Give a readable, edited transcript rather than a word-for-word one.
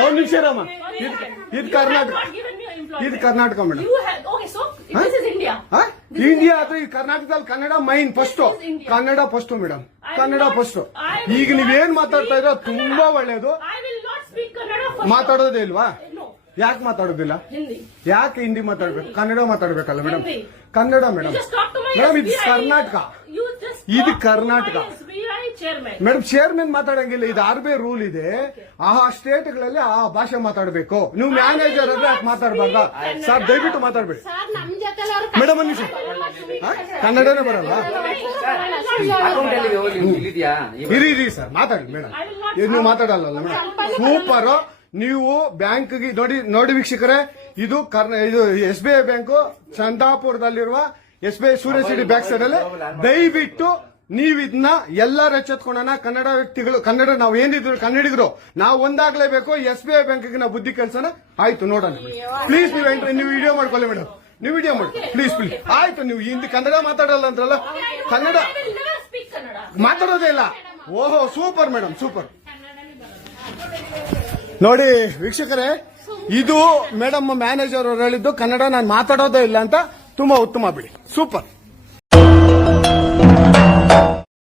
ಒಂದು ನಿಮಿಷ ರಾಮ, ಇದು ಕರ್ನಾಟಕ, ಇದು ಕರ್ನಾಟಕ ಮೇಡಮ್. ಇಂಡಿಯಾ ಅದು ಈ ಕರ್ನಾಟಕದಲ್ಲಿ Kannada main first, Kannada first madam, Kannada first. ಈಗ ನೀವೇನ್ ಮಾತಾಡ್ತಾ ಇರೋ ತುಂಬಾ ಒಳ್ಳೇದು. ಮಾತಾಡೋದೇ ಇಲ್ವಾ? ಯಾಕೆ ಮಾತಾಡೋದಿಲ್ಲ? ಯಾಕೆ ಹಿಂದಿ ಮಾತಾಡ್ಬೇಕು? ಕನ್ನಡ ಮಾತಾಡ್ಬೇಕಲ್ಲ ಮೇಡಮ್? ಕನ್ನಡ ಮೇಡಮ್. ಮೇಡಮ್ ಇದು ಕರ್ನಾಟಕ, ಇದು ಕರ್ನಾಟಕ ಮೇಡಮ್. ಚೇರ್ಮನ್ ಮಾತಾಡಂಗಿಲ್ಲ, ಇದು RBI ರೂಲ್ ಇದೆ. ಆ ಸ್ಟೇಟ್ಗಳಲ್ಲಿ ಆ ಭಾಷೆ ಮಾತಾಡಬೇಕು. ನೀವು ಮ್ಯಾನೇಜರ್ ಆದ್ರೆ ಯಾಕೆ ಮಾತಾಡ್ಬಾರ್ದ ಸರ್? ದಯವಿಟ್ಟು ಮಾತಾಡ್ಬೇಡಿ ಮೇಡಮ್. ಒಂದು ನಿಮಿಷ, ಕನ್ನಡನೇ ಬರಲ್ಲ? ಇರಿ ಸರ್, ಮಾತಾಡಿ ಮೇಡಮ್. ನೀವು ಮಾತಾಡಲ್ಲ ಮೇಡಮ್? ಸೂಪರ್. ನೀವು ಬ್ಯಾಂಕ್ಗೆ ನೋಡಿ ವೀಕ್ಷಕರೇ, ಇದು SBI ಬ್ಯಾಂಕು ಚಂದಾಪುರದಲ್ಲಿರುವ SBI ಸೂರ್ಯಸಿಟಿ ಬ್ಯಾಕ್ ಸೈಡ್ ಅಲ್ಲಿ. ದಯವಿಟ್ಟು ನೀವು ಇದನ್ನ ಎಲ್ಲರೂ ಎಚ್ಚೆತ್ಕೊಳ್ಳೋಣ. ಕನ್ನಡ ವ್ಯಕ್ತಿಗಳು, ಕನ್ನಡ ನಾವು ಏನಿದ್ರು ಕನ್ನಡಿಗರು, ನಾವು ಒಂದಾಗ್ಲೇಬೇಕು. SBI ಬ್ಯಾಂಕ್ಗೆ ನಾವು ಬುದ್ಧಿ ಕಲ್ಸೋಣ. ಆಯ್ತು, ನೋಡೋಣ ಪ್ಲೀಸ್. ನೀವು ವಿಡಿಯೋ ಮಾಡ್ಕೊಳ್ಳಿ ಮೇಡಮ್, ನೀವು ವಿಡಿಯೋ ಮಾಡಿ ಪ್ಲೀಸ್ ಪ್ಲೀಸ್. ಆಯ್ತು, ನೀವು ಹಿಂದಿ ಕನ್ನಡ ಮಾತಾಡಲ್ಲ ಅಂದ್ರಲ್ಲ, ಕನ್ನಡ ಮಾತಾಡೋದೇ ಇಲ್ಲ. ಓಹೋ, ಸೂಪರ್ ಮೇಡಮ್, ಸೂಪರ್. ನೋಡಿ ವೀಕ್ಷಕರೇ, ಇದು ಮೇಡಮ್ ಮ್ಯಾನೇಜರ್ ಅವರು ಹೇಳಿದ್ದು, ಕನ್ನಡ ನಾನು ಮಾತಾಡೋದೇ ಇಲ್ಲ ಅಂತ. ತುಂಬಾ ಉತ್ತಮ ಬಿಡಿ, ಸೂಪರ್.